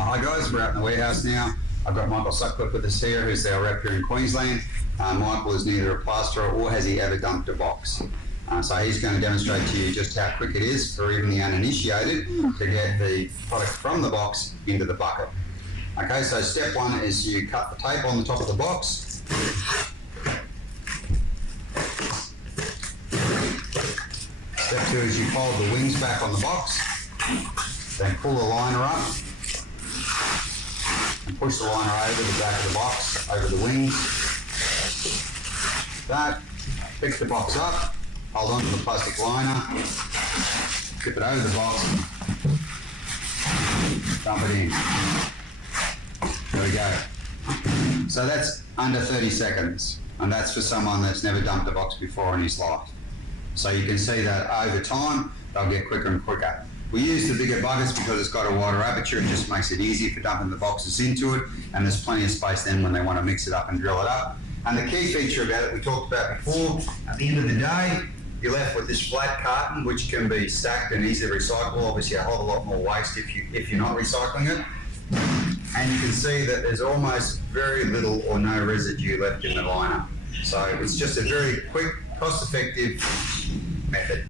Hi guys, we're out in the warehouse now. I've got Michael Sutcliffe with us here, who's our rep here in Queensland. Michael is neither a plasterer or has he ever dumped a box. So he's going to demonstrate to you just how quick it is for even the uninitiated to get the product from the box into the bucket. Okay, so step one is you cut the tape on the top of the box. Step two is you fold the wings back on the box, then pull the liner up and push the liner over the back of the box, over the wings. That, pick the box up, hold on to the plastic liner, tip it over the box, dump it in. There we go. So that's under 30 seconds, and that's for someone that's never dumped a box before in his life. So you can see that over time, they'll get quicker and quicker. We use the bigger buckets because it's got a wider aperture. It just makes it easier for dumping the boxes into it, and there's plenty of space then when they want to mix it up and drill it up. And the key feature about it we talked about before, at the end of the day, you're left with this flat carton which can be stacked and easily recyclable. Obviously a whole lot more waste if you're not recycling it. And you can see that there's almost very little or no residue left in the liner. So it's just a very quick, cost-effective method.